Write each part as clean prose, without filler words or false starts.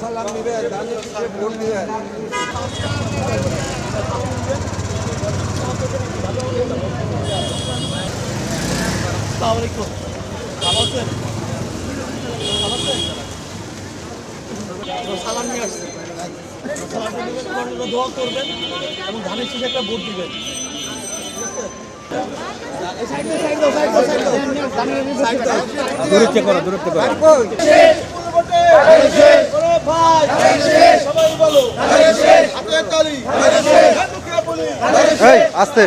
সালাম নিবে ভোট দিবেন। সালাম নিয়ে আসছে, দোয়া করবেন এবং ধানের শীষে একটা ভোট দিবেন। আস্তে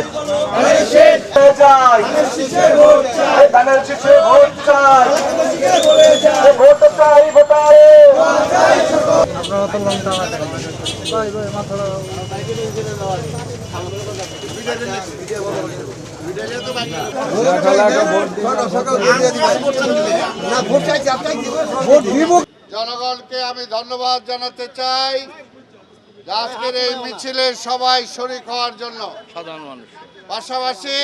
জনগণকে আমি ধন্যবাদ জানাতে চাই আজকের এই মিছিলে সবাই শরীক হওয়ার জন্য। সাধারণ মানুষ পাশাপাশি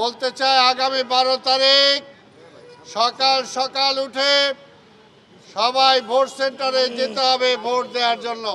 বলতে চাই আগামী 12 তারিখ সকাল সকাল উঠে সবাই ভোট সেন্টারে যেতে হবে ভোট দেওয়ার জন্য।